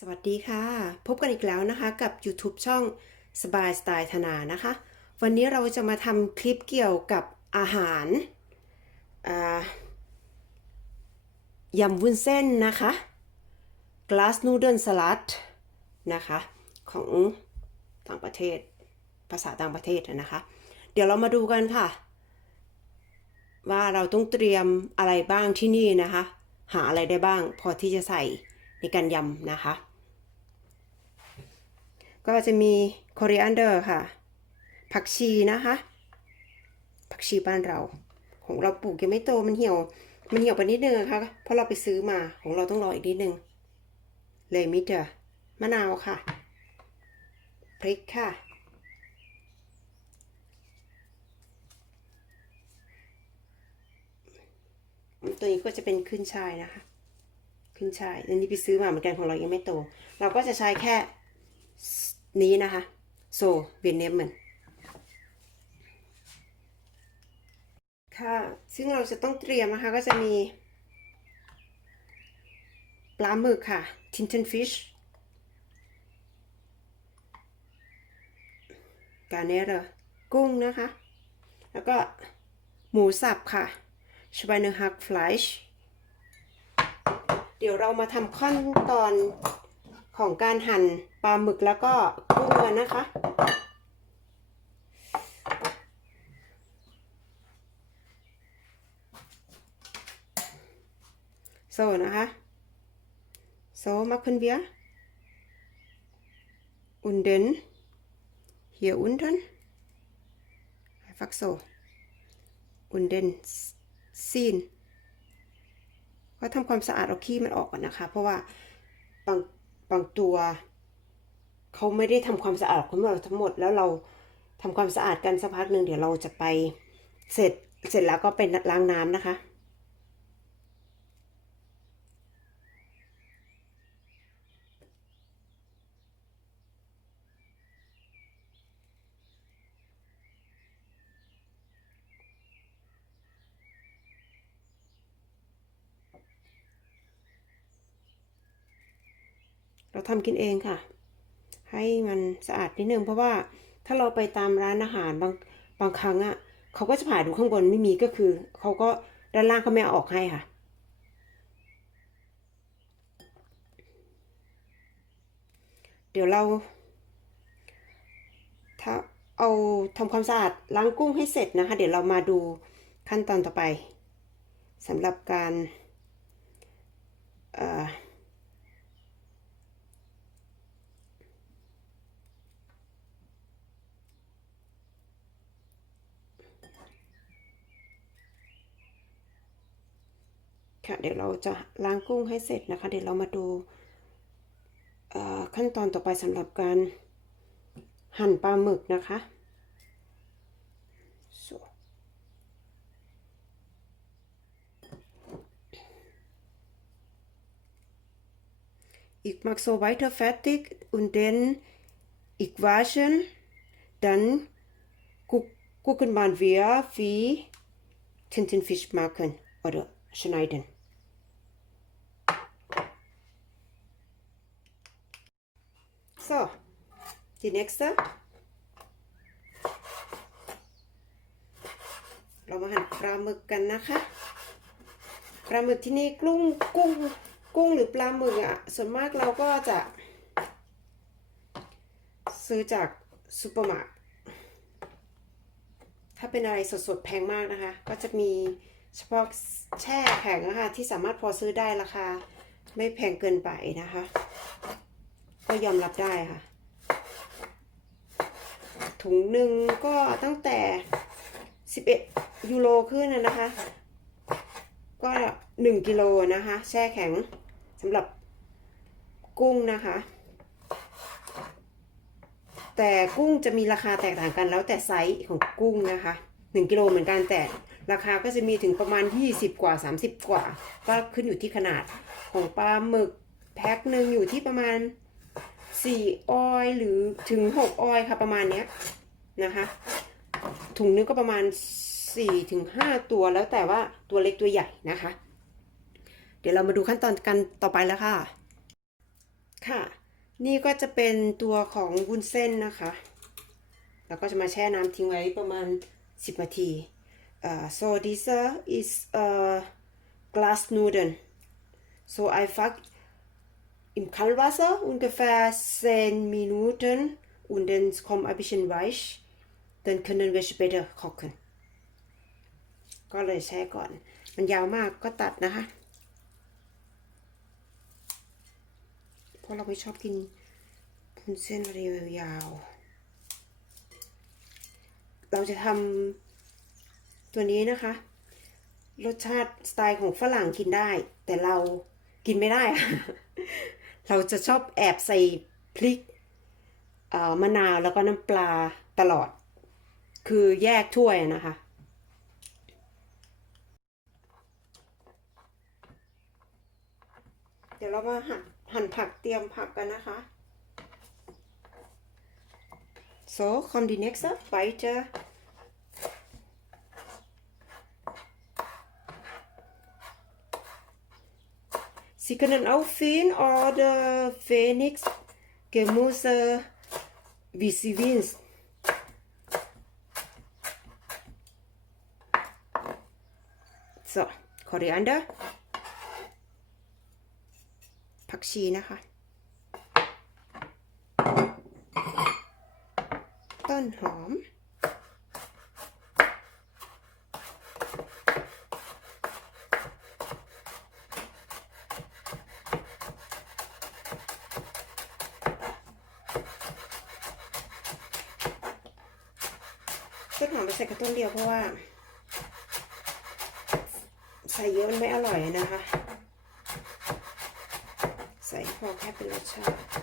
สวัสดีค่ะ พบกันอีกแล้วนะคะกับ YouTube ช่องสบายสไตล์ธนานะคะ วันนี้เราจะมาทำคลิปเกี่ยวกับอาหารยำวุ้นเส้นนะคะ glass noodle salad นะคะ ของต่างประเทศภาษาต่างประเทศนะคะ เดี๋ยวเรามาดูกันค่ะ ว่าเราต้องเตรียมอะไรบ้างที่นี่นะคะ หาอะไรได้บ้างพอที่จะใส่ ในการยำนะคะ ก็จะมี coriander ค่ะ ผักชีนะคะ ผักชีบ้านเรา ของเราปลูกยังไม่โตมันเหี่ยว มันเหี่ยวไปนิดนึงอะค่ะเพราะเราไปซื้อมาของเราต้องรออีกนิดนึง เลยมิเตอร์มะนาวค่ะ พริกค่ะตัวนี้ก็จะเป็นขึ้นชายนะคะ ขึ้นช่ายอันนี้ไปซื้อมาเหมือนกันของเรายังไม่โต เราก็จะใช้แค่นี้นะคะ โซเวียนเนมมันค่ะ ซึ่งเราจะต้องเตรียมนะคะ ก็จะมีปลาหมึกค่ะ tinten fish กาเนเรกุ้งนะคะ แล้วก็หมูสับค่ะชไบเนอร์ฮักฟลาช เดี๋ยวเรามาทำขั้นตอนของการหั่นปลาหมึกแล้วก็กุ้งกันนะคะ โซนะคะ โซมาขึ้นเบียอุ่นเดนเหี่ unten einfach so und dann ziehen ก็ทำความสะอาดเอาขี้มันออกก่อนนะคะ เพราะว่าบางบางตัวเขาไม่ได้ทำความสะอาดของเราทั้งหมด แล้วเราทำความสะอาดกันสักพักหนึ่งเดี๋ยวเราจะไปเสร็จเสร็จแล้วก็ไปล้างน้ำนะคะ เราทำกินเองค่ะ ให้มันสะอาดนิดนึงเพราะว่าถ้าเราไปตามร้านอาหารบางบางครั้งอะ่ะเขาก็จะผ่าดูข้างบนไม่มีก็คือเขาก็ด้านล่างเขาไม่เอาออกให้ค่ะเดี๋ยวเราถ้าเอาทำความสะอาดล้างกุ้งให้เสร็จนะคะ เดี๋ยวเรามาดูขั้นตอนต่อไปสำหรับการะ เดี๋ยวเราจะล้างกุ้งให้เสร็จนะคะ เดี๋ยวเรามาดูขั้นตอนต่อไปสำหรับการหั่นปลาหมึกนะคะอีกมักโซไวท์เธอแฟติกอุนเดนอีกวาชันดันกุกุกันบานเวียฟีทินทินฟิชมาเคนหรือชไนเดนะคะปลาหมึกที่นี่กุ้งกุ้งกุ้งหรือปลาหมึกอะส่วนมากเราก็จะซื้อจากซูเปอร์มาร์ทถ้าเป็นอะไรสดๆแพงมากนะคะ ก็จะมีเฉพาะแช่แข็งนะคะที่สามารถพอซื้อได้ราคาไม่แพงเกินไปนะคะ ก็ยอมรับได้ค่ะ ถุงหนึ่งก็ตั้งแต่ 11 ยูโรขึ้นนะนะคะ ก็ 1 กิโลนะคะ แช่แข็งสำหรับกุ้งนะคะ แต่กุ้งจะมีราคาแตกต่างกันแล้วแต่ไซส์ของกุ้งนะคะ 1 กิโลเหมือนกันแต่ราคาก็จะมีถึงประมาณ 20 กว่า 30 กว่า ก็ขึ้นอยู่ที่ขนาดของปลาหมึกแพ็คหนึ่งอยู่ที่ประมาณ 4 ออยหรือถึง 6 ออยค่ะประมาณเนี้ยนะคะ ถุงนึงก็ประมาณ4-5ถึงตัวแล้วแต่ว่าตัวเล็กตัวใหญ่นะคะ เดี๋ยวเรามาดูขั้นตอนกันต่อไปแล้วค่ะ ค่ะ นี่ก็จะเป็นตัวของวุ้นเส้นนะคะ แล้วก็จะมาแช่น้ำทิ้งไว้ประมาณ 10 นาที uh, so this is uh, glass Nudeln so einfach im Kaltwasser ungefähr 10 Minuten und dann kommt ein bisschen weich dann können wir später kochen ก็เลยแช่ก่อน มันยาวมากก็ตัดนะคะ เพราะเราไม่ชอบกินพุนเส้นอะไรยาวๆเราจะทำตัวนี้นะคะ รสชาติสไตล์ของฝรั่งกินได้ แต่เรากินไม่ได้ เราจะชอบแอบใส่พริกมะนาวแล้วก็น้ำปลาตลอด คือแยกถ้วยนะคะ เดี๋ยวเรามาหั่นหั่นผักเตรียมผักกันนะคะ so kommt die nächste weiter Sie können auch Feen oder Phoenix Gemüse wie Sie wollen. So, Koriander ผักชีนะคะ ต้นหอม กระต้นเดียวเพราะว่า ใส่เยอะมันไม่อร่อยนะคะ ใส่พอแค่เป็นรสชาติ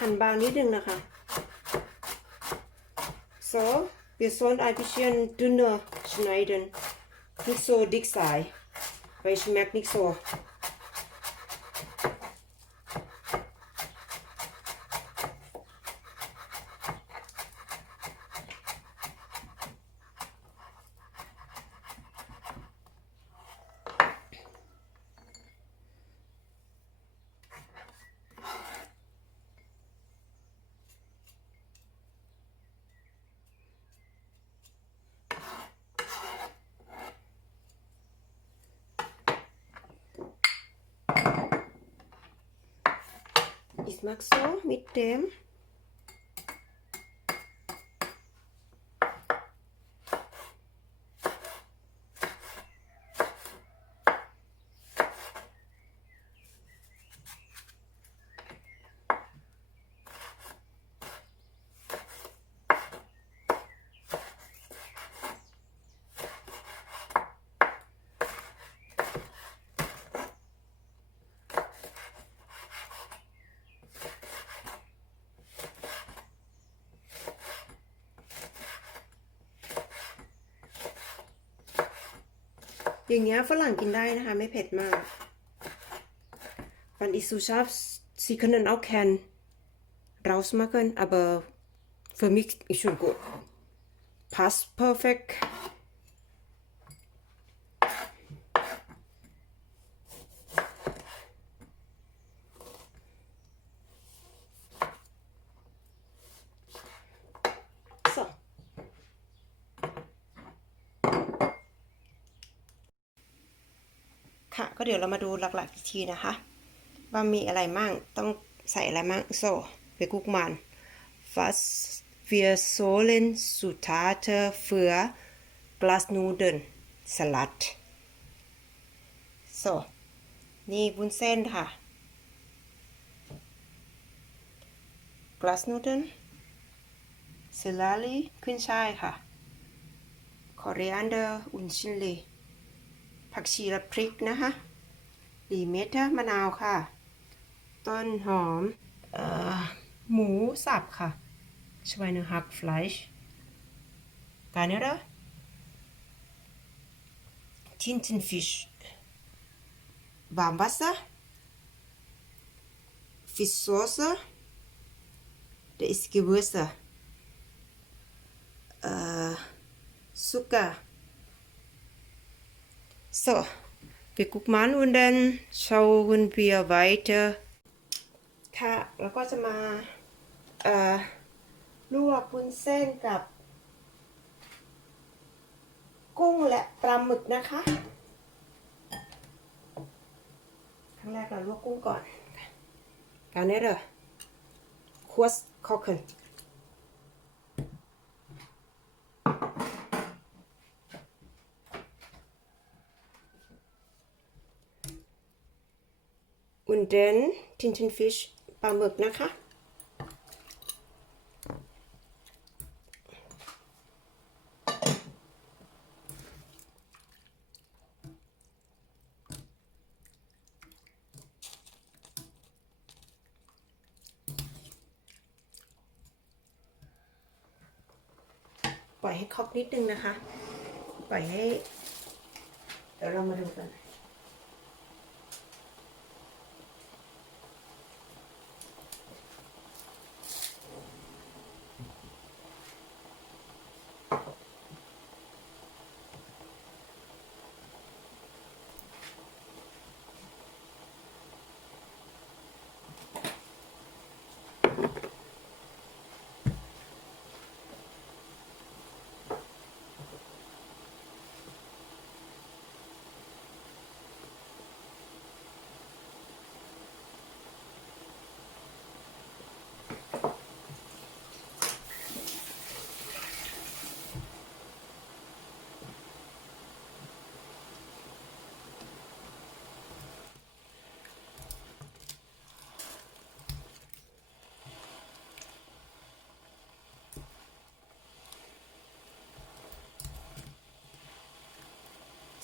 หั่นบางนิดนึงนะคะ so wir sollen ein bisschen dünner schneiden nicht so dick sein weil ich merke nicht so ich mag so mit dem อย่างเงี้ยฝรั่งกินได้นะคะ ไม่เผ็ดมาก Wenn ich so scharf, Sie können auch Kern rausmachen, aber für mich ist schon gut. Passt perfekt. So. ค่ะ ก็ เดี๋ยวเรามาดูหลักๆอีกทีนะคะ ว่ามีอะไรมั่งต้องใส่อะไรมั่ง so wir gucken mal was wir sollen Zutaten für Glasnudeln Salat so นี่วุ้นเส้นค่ะ Glasnudeln เซลารีขึ้นช่ายค่ะ คอเรียนเดอร์ อุนชินเลผักชีและพริกนะคะ ดีเม็ดมะนาวค่ะ ต้นหอม เอ่อ หมูสับค่ะ Schweinehackfleisch. Garnere. Tintenfisch. Warmwasser. Fischsoße. Da ist Gewürze. Äh, Zucker. So, wir gucken mal und dann schauen wir weiter. ค่ะแล้วก็จะมาเอ่อลวกวุ้นเส้นกับ กุ้งและปลาหมึกนะคะครั้งแรกเราลวกกุ้งก่อนการนี้เลยควสคอเคน เดนทินทินฟิชปลาหมึกนะคะ ปล่อยให้คอกนิดนึงนะคะ ปล่อยให้ เดี๋ยวเรามาดูกัน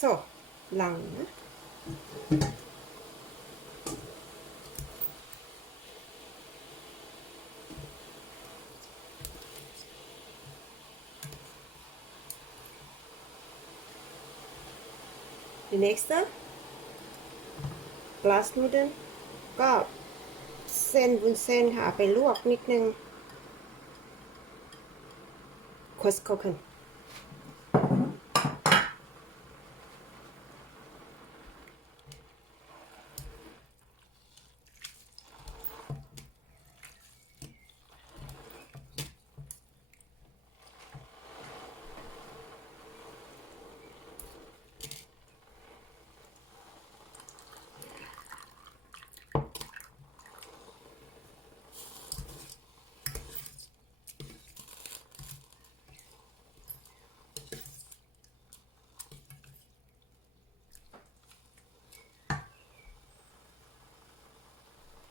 so หลังนะ The next Glasnudeln ก็เส้นวุ้นเส้นค่ะ ไปลวกนิดนึง Kurz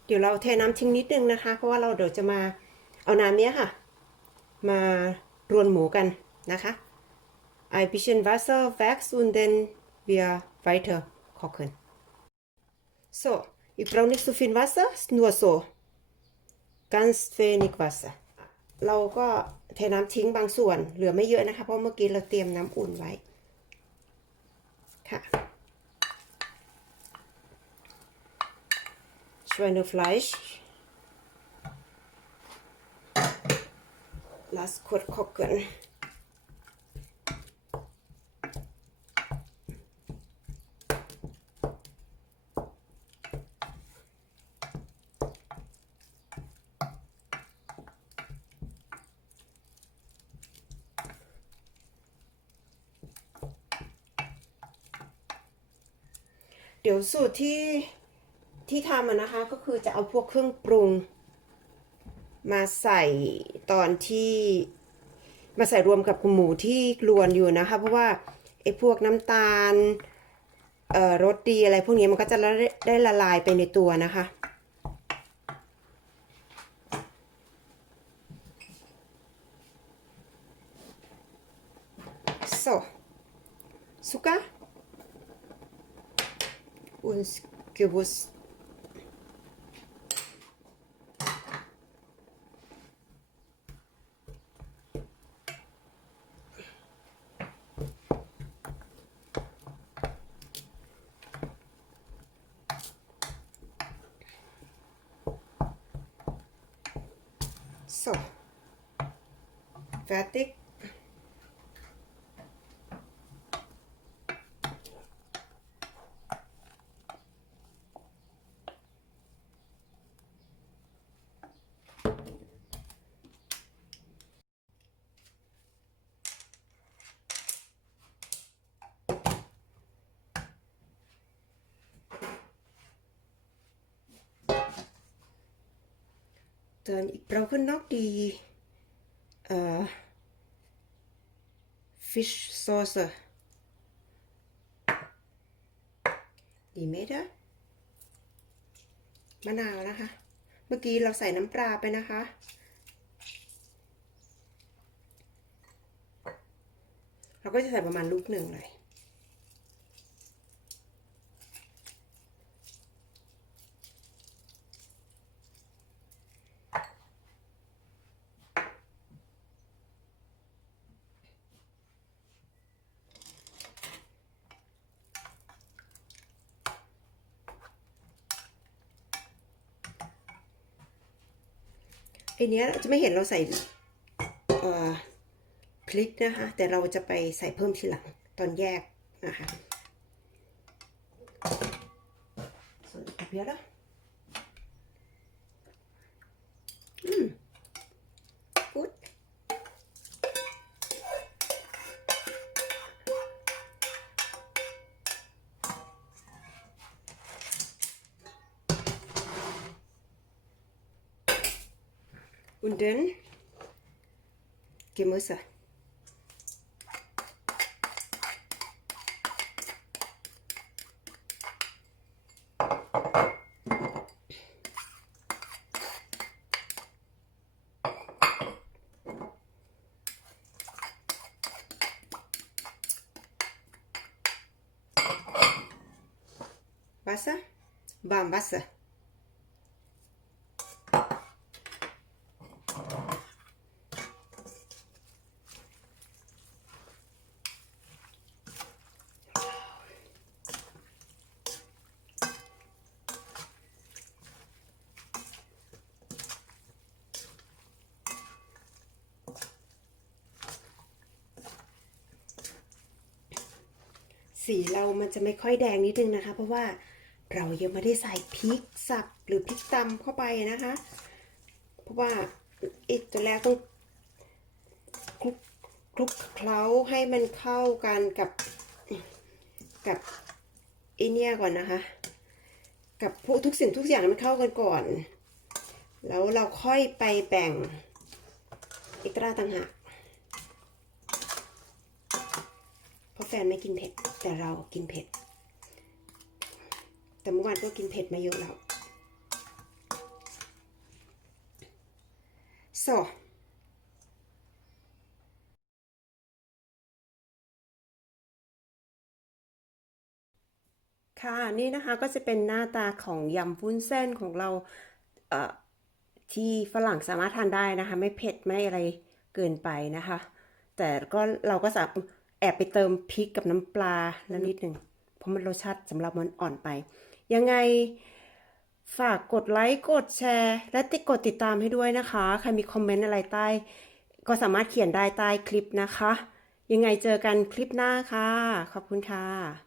เดี๋ยวเราเทน้ำทิ้งนิดนึงนะคะ เพราะว่าเราเดี๋ยวจะมาเอาน้ำเนี้ยค่ะ มารวนหมูกันนะคะ Ein bisschen Wasser wächst und dann wir weiter kochen. So, ich brauche nicht so viel Wasser, nur so. Ganz wenig Wasser. เราก็เทน้ำทิ้งบางส่วนเหลือไม่เยอะนะคะ เพราะเมื่อกี้เราเตรียมน้ำอุ่นไว้ค่ะ Schweinefleisch. Lass kurz kochen. เดี๋ยวสูตร ที่ทำนะคะก็คือจะเอาพวกเครื่องปรุง มาใส่ตอนที่มาใส่รวมกับหมูที่รวนอยู่นะคะ เพราะว่าไอ้พวกน้ำตาลเอ่อรสดีอะไรพวกนี้มันก็จะได้ละลายไปในตัวนะคะค So. Zucker. Und Gewürz. So. Fertig. Dan ik brauche noch die äh, Fischsoße. ดีไหมเด้อมะนาวนะคะ เมื่อกี้เราใส่น้ำปลาไปนะคะ เราก็จะใส่ประมาณลูกหนึ่งเลย ไอเนี้ยจะไม่เห็นเราใส่พริกนะคะ แต่เราจะไปใส่เพิ่มทีหลังตอนแยกนะคะส่วนเพียแล้ว Und dann Gemüse. Wasser, warm Wasser. เรามันจะไม่ค่อยแดงนิดนึงนะคะ เพราะว่าเรายังไม่ได้ใส่พริกสับหรือพริกตำเข้าไปนะคะ เพราะว่าอีกตัวแรกต้องคลุกคลุกเคล้าให้มันเข้ากันกับกับไอเนี่ยก่อนนะคะ กับพวกทุกสิ่งทุกอย่างมันเข้ากันก่อน แล้วเราค่อยไปแบ่งอีกตราต่างหาก เพราะ แฟนไม่กินเผ็ด แต่เรากินเผ็ด แต่เมื่อวานก็กินเผ็ดมาเยอะแล้ว so ค่ะนี่นะคะก็จะเป็นหน้าตาของยำวุ้นเส้นของเราเอ่อที่ฝรั่งสามารถทานได้นะคะ ไม่เผ็ดไม่อะไรเกินไปนะคะ แต่ก็เราก็สามารถ แอบไปเติมพริกกับน้ำปลาแล้วนิดหนึ่งเพราะมันรสชาติสำหรับมันอ่อนไป ยังไงฝากกดไลค์กดแชร์ และติดกดติดตามให้ด้วยนะคะ ใครมีคอมเมนต์อะไรใต้ ก็สามารถเขียนได้ใต้คลิปนะคะ ยังไงเจอกันคลิปหน้าค่ะ ขอบคุณค่ะ